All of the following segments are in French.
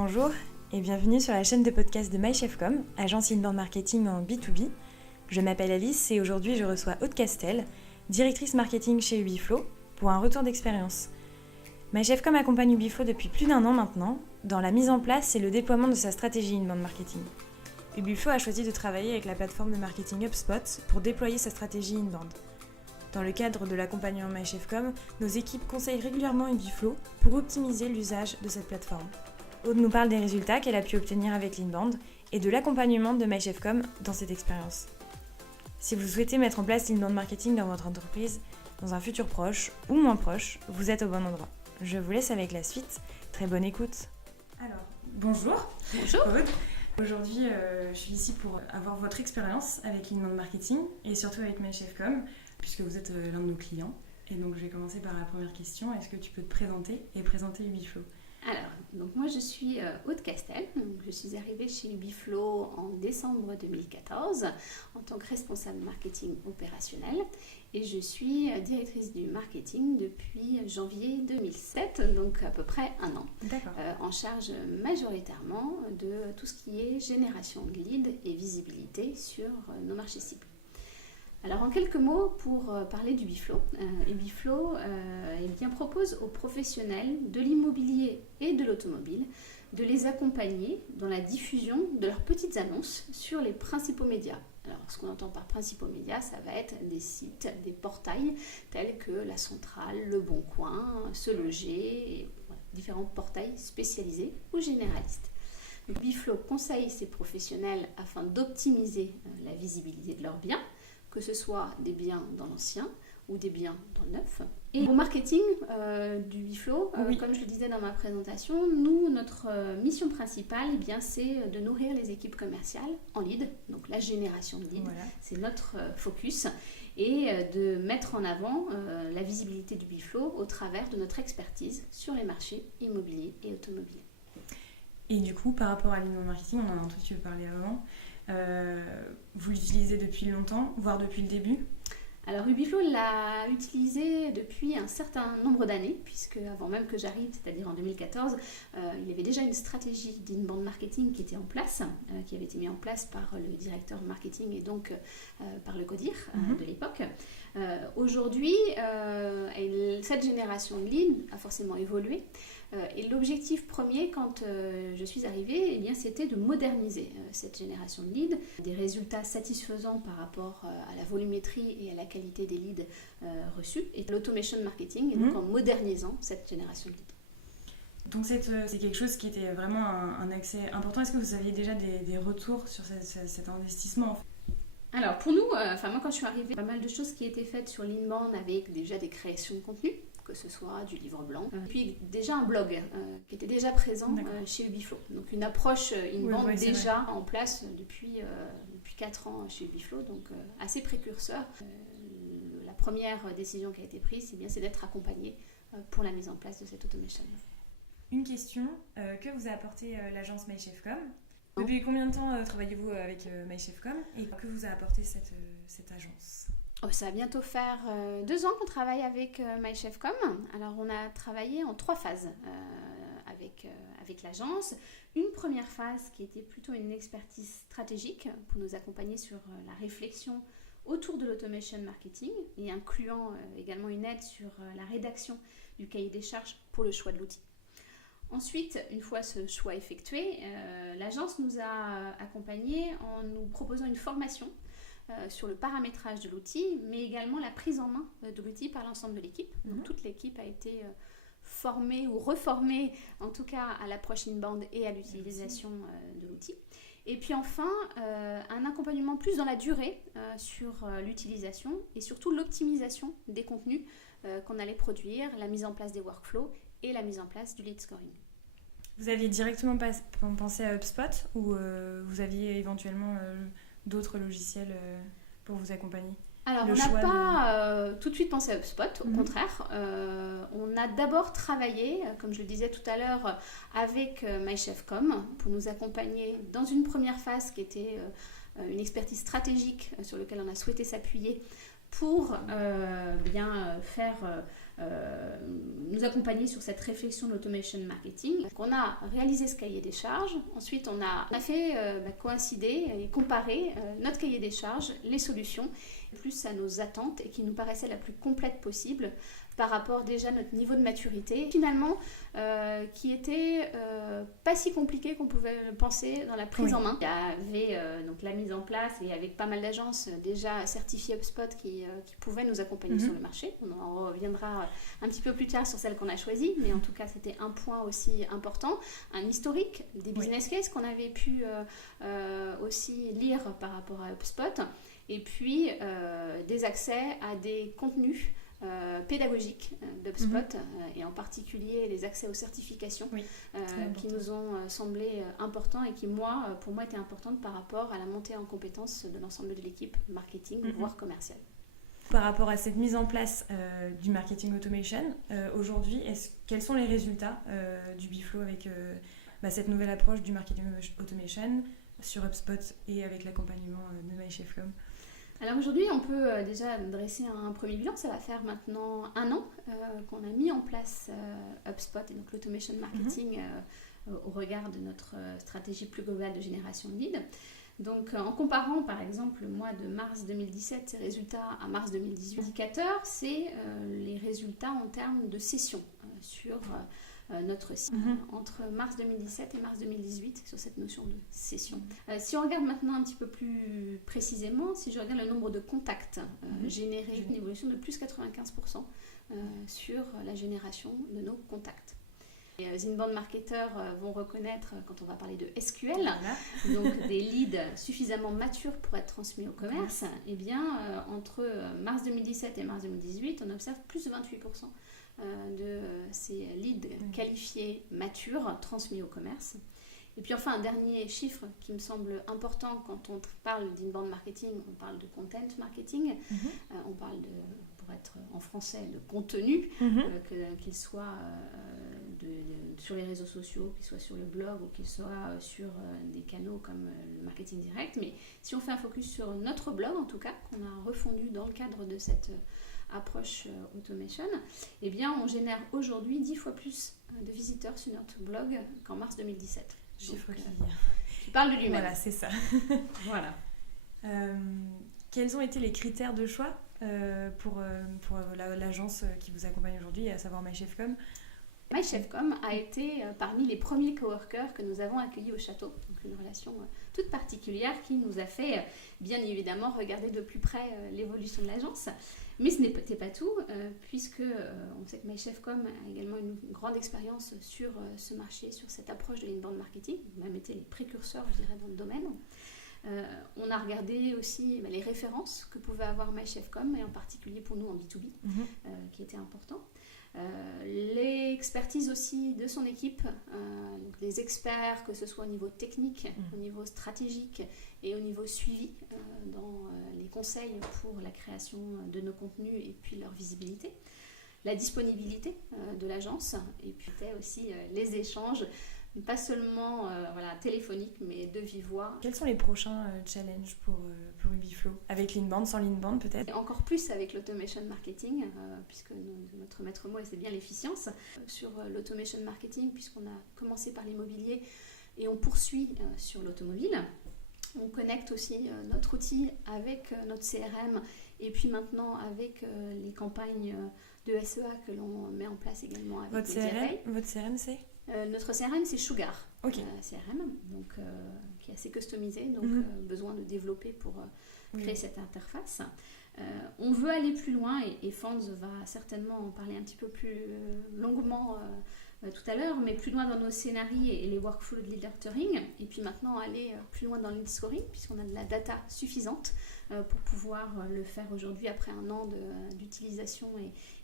Bonjour et bienvenue sur la chaîne de podcast de MyChefCom, agence inbound marketing en B2B. Je m'appelle Alice et aujourd'hui je reçois Aude Castel, directrice marketing chez Ubiflow, pour un retour d'expérience. MyChefCom accompagne Ubiflow depuis plus d'1 an maintenant dans la mise en place et le déploiement de sa stratégie inbound marketing. Ubiflow a choisi de travailler avec la plateforme de marketing HubSpot pour déployer sa stratégie inbound. Dans le cadre de l'accompagnement MyChefCom, nos équipes conseillent régulièrement Ubiflow pour optimiser l'usage de cette plateforme. Aude nous parle des résultats qu'elle a pu obtenir avec l'inbound et de l'accompagnement de MyChefCom dans cette expérience. Si vous souhaitez mettre en place l'inbound marketing dans votre entreprise, dans un futur proche ou moins proche, vous êtes au bon endroit. Je vous laisse avec la suite. Très bonne écoute. Alors, bonjour. Bonjour. Aude. Aujourd'hui, je suis ici pour avoir votre expérience avec l'inbound marketing et surtout avec MyChefCom, puisque vous êtes l'un de nos clients. Et donc, je vais commencer par la première question. Est-ce que tu peux te présenter et présenter Ubiflow ? Alors, donc moi je suis Aude Castel, donc je suis arrivée chez Ubiflow en décembre 2014 en tant que responsable marketing opérationnel et je suis directrice du marketing depuis janvier 2007, donc à peu près 1 an. D'accord. En charge majoritairement de tout ce qui est génération de leads et visibilité sur nos marchés cibles. Alors en quelques mots pour parler d'Ubiflow, Ubiflow propose aux professionnels de l'immobilier et de l'automobile de les accompagner dans la diffusion de leurs petites annonces sur les principaux médias. Alors ce qu'on entend par principaux médias, ça va être des sites, des portails tels que La Centrale, Le Bon Coin, Se Loger, et différents portails spécialisés ou généralistes. Ubiflow conseille ces professionnels afin d'optimiser la visibilité de leurs biens, que ce soit des biens dans l'ancien ou des biens dans le neuf. Et au marketing d'Ubiflow, comme je le disais dans ma présentation, nous, notre mission principale, c'est de nourrir les équipes commerciales en lead, donc la génération de leads, c'est notre focus, et de mettre en avant la visibilité d'Ubiflow au travers de notre expertise sur les marchés immobiliers et automobiles. Et du coup, par rapport à l'inbound marketing, on en a un petit peu parlé avant, vous l'utilisez depuis longtemps, voire depuis le début ? Alors Ubiflow l'a utilisé depuis un certain nombre d'années, puisque avant même que j'arrive, c'est-à-dire en 2014, il y avait déjà une stratégie d'inbound marketing qui était en place, qui avait été mise en place par le directeur marketing et donc par le CODIR de l'époque. Aujourd'hui, cette génération de leads a forcément évolué. Et l'objectif premier, quand je suis arrivée, c'était de moderniser cette génération de leads, des résultats satisfaisants par rapport à la volumétrie et à la qualité des leads reçus, et l'automation marketing, et donc en modernisant cette génération de leads. Donc c'est quelque chose qui était vraiment un accès important. Est-ce que vous aviez déjà des retours sur cet investissement ? Alors pour nous, moi quand je suis arrivée, pas mal de choses qui étaient faites sur l'inbound avec déjà des créations de contenu, que ce soit du livre blanc, puis déjà un blog qui était déjà présent chez Ubiflow. Donc une approche inbound déjà en place depuis 4 ans chez Ubiflow, donc assez précurseur. La première décision qui a été prise, c'est d'être accompagné pour la mise en place de cette automation. Une question, que vous a apporté l'agence MyChefCom ? Depuis combien de temps travaillez-vous avec MyChefCom et que vous a apporté cette agence ? Ça va bientôt faire 2 ans qu'on travaille avec MyChefCom. Alors on a travaillé en 3 phases avec l'agence. Une première phase qui était plutôt une expertise stratégique pour nous accompagner sur la réflexion autour de l'automation marketing et incluant également une aide sur la rédaction du cahier des charges pour le choix de l'outil. Ensuite, une fois ce choix effectué, l'agence nous a accompagnés en nous proposant une formation sur le paramétrage de l'outil, mais également la prise en main de l'outil par l'ensemble de l'équipe. Donc toute l'équipe a été formée ou reformée, en tout cas à l'approche inbound et à l'utilisation de l'outil. Et puis enfin, un accompagnement plus dans la durée sur l'utilisation et surtout l'optimisation des contenus qu'on allait produire, la mise en place des workflows et la mise en place du lead scoring. Vous aviez directement pensé à HubSpot ou vous aviez éventuellement d'autres logiciels pour vous accompagner ? Alors, on n'a pas tout de suite pensé à HubSpot, au contraire. On a d'abord travaillé, comme je le disais tout à l'heure, avec MyChefCom pour nous accompagner dans une première phase qui était une expertise stratégique sur laquelle on a souhaité s'appuyer pour faire nous accompagner sur cette réflexion de l'automation marketing. Donc, on a réalisé ce cahier des charges. Ensuite, on a fait coïncider et comparer notre cahier des charges, les solutions, plus à nos attentes et qui nous paraissait la plus complète possible par rapport déjà à notre niveau de maturité. Finalement, qui était pas si compliqué qu'on pouvait le penser dans la prise en main. Il y avait donc la mise en place et avec pas mal d'agences déjà certifiées HubSpot qui pouvaient nous accompagner sur le marché. On en reviendra un petit peu plus tard sur celle qu'on a choisie, mais en tout cas c'était un point aussi important, un historique, des business cases qu'on avait pu aussi lire par rapport à HubSpot, et puis des accès à des contenus pédagogiques d'HubSpot et en particulier les accès aux certifications qui nous ont semblé importants et qui pour moi étaient importantes par rapport à la montée en compétences de l'ensemble de l'équipe marketing voire commerciale. Par rapport à cette mise en place du marketing automation, aujourd'hui, quels sont les résultats du Biflo avec cette nouvelle approche du marketing automation sur HubSpot et avec l'accompagnement de MyChefCom? Alors aujourd'hui, on peut déjà dresser un premier bilan. Ça va faire maintenant 1 an qu'on a mis en place HubSpot et donc l'automation marketing au regard de notre stratégie plus globale de génération de leads. Donc en comparant par exemple le mois de mars 2017, ces résultats à mars 2018, l'indicateur c'est les résultats en termes de sessions sur notre site entre mars 2017 et mars 2018 sur cette notion de session. Si on regarde maintenant un petit peu plus précisément, si je regarde le nombre de contacts générés, une évolution de plus 95% sur la génération de nos contacts. Les inbound marketeurs vont reconnaître quand on va parler de SQL, donc des leads suffisamment matures pour être transmis au commerce, et bien entre mars 2017 et mars 2018, on observe plus de 28% de ces leads qualifiés matures transmis au commerce. Et puis enfin un dernier chiffre qui me semble important quand on parle d'inbound marketing, on parle de content marketing, on parle de, pour être en français, de contenu, qu'il soit sur les réseaux sociaux, qu'il soit sur le blog ou qu'il soit sur des canaux comme le marketing direct. Mais si on fait un focus sur notre blog en tout cas, qu'on a refondu dans le cadre de cette approche automation, eh bien on génère aujourd'hui 10 fois plus de visiteurs sur notre blog qu'en mars 2017. Chiffre qui parle de lui-même. Voilà, c'est ça. Voilà. Quels ont été les critères de choix pour l'agence qui vous accompagne aujourd'hui, à savoir MyChefCom? MyChefCom a été parmi les premiers coworkers que nous avons accueillis au château. Donc une relation toute particulière qui nous a fait bien évidemment regarder de plus près l'évolution de l'agence. Mais ce n'était pas tout, puisque on sait que MyChefCom a également une grande expérience sur ce marché, sur cette approche de l'inbound marketing. On a même été les précurseurs, je dirais, dans le domaine. On a regardé aussi les références que pouvait avoir MyChefCom, et en particulier pour nous en B2B, qui était important. L'expertise aussi de son équipe, donc des experts, que ce soit au niveau technique, au niveau stratégique et au niveau suivi dans les conseils pour la création de nos contenus et puis leur visibilité. La disponibilité de l'agence et puis aussi les échanges, pas seulement téléphoniques mais de vive voix. Quels sont les prochains challenges pour Biflo? Avec l'inbound, sans l'inbound peut-être? Et encore plus avec l'automation marketing, puisque notre maître mot c'est bien l'efficience. Sur l'automation marketing, puisqu'on a commencé par l'immobilier et on poursuit sur l'automobile. On connecte aussi notre outil avec notre CRM et puis maintenant avec les campagnes de SEA que l'on met en place également avec Votre CRM c'est notre CRM c'est Sugar CRM, donc, qui est assez customisé, donc besoin de développer pour créer cette interface. On veut aller plus loin et Fonds va certainement en parler un petit peu plus longuement tout à l'heure, mais plus loin dans nos scénarios et les workflows de lead nurturing, et puis maintenant aller plus loin dans le lead scoring, puisqu'on a de la data suffisante pour pouvoir le faire aujourd'hui après 1 an d'utilisation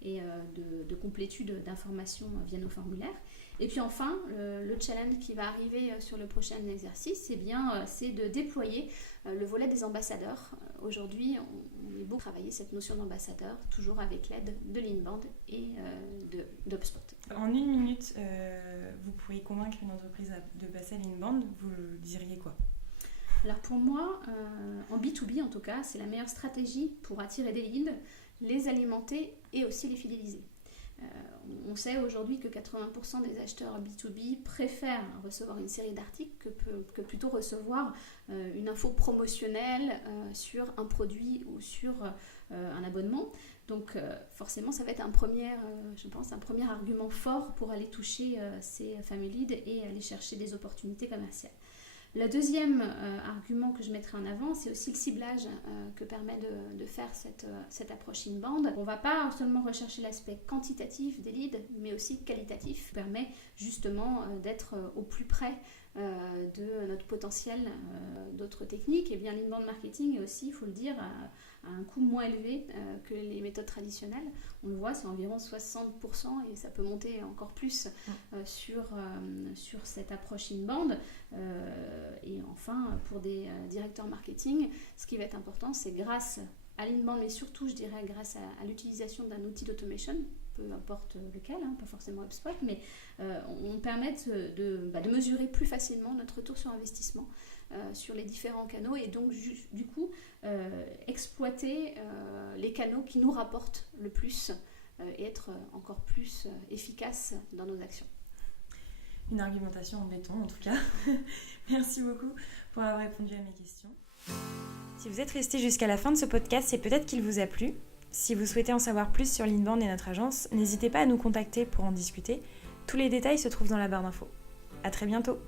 et de complétude d'informations via nos formulaires. Et puis enfin, le challenge qui va arriver sur le prochain exercice, c'est de déployer le volet des ambassadeurs. Aujourd'hui, on est beaucoup travaillé cette notion d'ambassadeur, toujours avec l'aide de l'inbound et d'HubSpot. En 1 minute, vous pourriez convaincre une entreprise de passer à l'inbound, vous diriez quoi? Alors pour moi, en B2B en tout cas, c'est la meilleure stratégie pour attirer des leads, les alimenter et aussi les fidéliser. On sait aujourd'hui que 80% des acheteurs B2B préfèrent recevoir une série d'articles que plutôt recevoir une info promotionnelle sur un produit ou sur un abonnement. Donc forcément, ça va être un premier argument fort pour aller toucher ces fameux leads et aller chercher des opportunités commerciales. Le deuxième argument que je mettrai en avant, c'est aussi le ciblage que permet de faire cette approche inbound. On ne va pas seulement rechercher l'aspect quantitatif des leads, mais aussi qualitatif, qui permet justement d'être au plus près de notre potentiel. D'autres techniques, et bien l'inbound marketing est aussi, il faut le dire, à un coût moins élevé que les méthodes traditionnelles. On le voit, c'est environ 60% et ça peut monter encore plus sur cette approche inbound. Et enfin, pour des directeurs marketing, ce qui va être important, c'est grâce à l'inbound, mais surtout, je dirais, grâce à l'utilisation d'un outil d'automation, peu importe lequel, pas forcément HubSpot, mais on permet de mesurer plus facilement notre retour sur investissement sur les différents canaux et donc du coup exploiter les canaux qui nous rapportent le plus et être encore plus efficace dans nos actions. Une argumentation en béton en tout cas. Merci beaucoup pour avoir répondu à mes questions. Si vous êtes resté jusqu'à la fin de ce podcast, c'est peut-être qu'il vous a plu. Si vous souhaitez en savoir plus sur l'Inbound et notre agence, n'hésitez pas à nous contacter pour en discuter. Tous les détails se trouvent dans la barre d'infos. À très bientôt.